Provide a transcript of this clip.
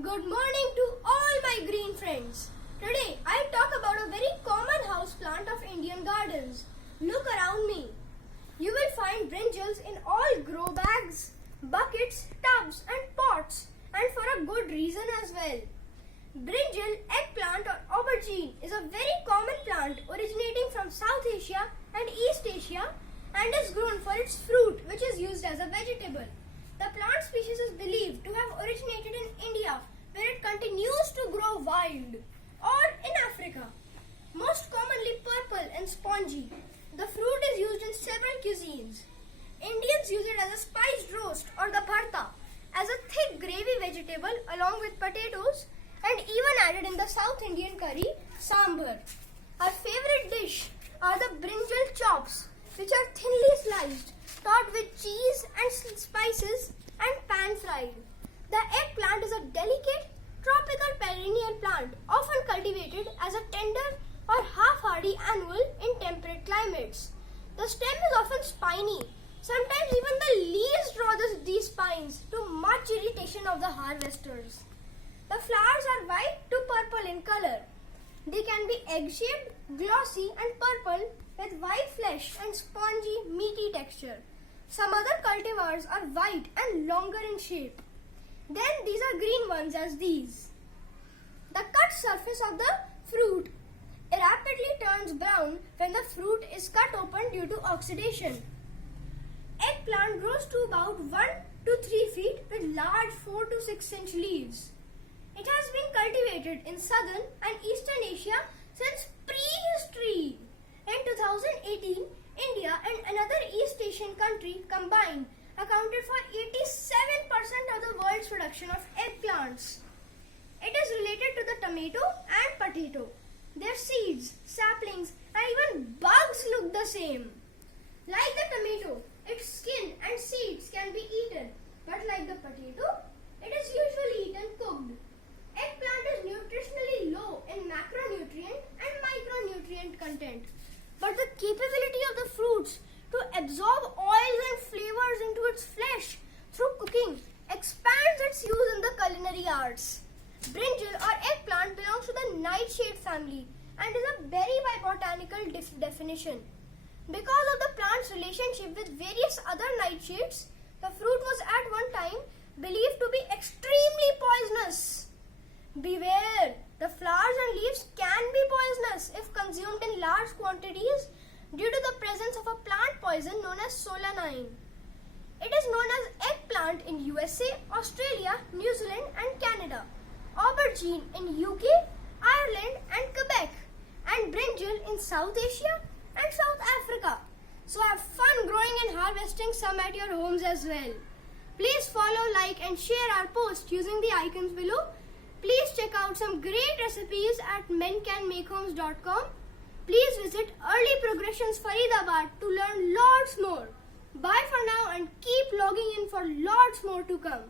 Good morning to all my green friends. Today I talk about a very common house plant of Indian gardens. Look around me. You will find brinjals in all grow bags, buckets, tubs and pots, and for a good reason as well. Brinjal, eggplant or aubergine is a very common plant originating from South Asia and East Asia and is grown for its fruit, which is used as a vegetable. The plant species is believed to have originated in India, where it continues to grow wild, or in Africa. Most commonly purple and spongy, the fruit is used in several cuisines. Indians use it as a spiced roast or the bharta, as a thick gravy vegetable along with potatoes, and even added in the South Indian curry, sambar. Our favorite dish are the brinjal chops, which are thinly sliced, topped with cheese and spices and pan-fried. The eggplant is a delicate, tropical perennial plant, often cultivated as a tender or half-hardy annual in temperate climates. The stem is often spiny. Sometimes even the leaves draw these spines, to much irritation of the harvesters. The flowers are white to purple in color. They can be egg-shaped, glossy and purple with white flesh and spongy, meaty texture. Some other cultivars are white and longer in shape. Then these are green ones as these. The cut surface of the fruit rapidly turns brown when the fruit is cut open due to oxidation. Eggplant grows to about 1 to 3 feet with large 4 to 6 inch leaves. It has been cultivated in southern and eastern Asia since prehistory. In 2018, India and another East Asian country combined accounted for 87% of the world's production of eggplants. It is related to the tomato and potato. Their seeds, saplings and even bugs look the same. Like the tomato, its skin and seeds can be eaten, but like the potato, it is usually eaten cooked. Eggplant is nutritionally low in macronutrient and micronutrient content, but the capability of the fruits to absorb oils and flavors into its flesh through cooking expands its use in the culinary arts. Brinjal or eggplant belongs to the nightshade family and is a berry by botanical definition. Because of the plant's relationship with various other nightshades, the fruit was at one time believed to be extremely poisonous. Beware, the flowers and leaves can be poisonous if consumed in large quantities due to the presence of a plant poison known as solanine. It is known as eggplant in USA, Australia, New Zealand and Canada, aubergine in UK, Ireland and Quebec, and brinjal in South Asia and South Africa. So have fun growing and harvesting some at your homes as well. Please follow, like and share our post using the icons below. Please check out some great recipes at mencanmakehomes.com. Please visit Early Progressions Faridabad to learn lots more. Bye for now and keep logging in for lots more to come.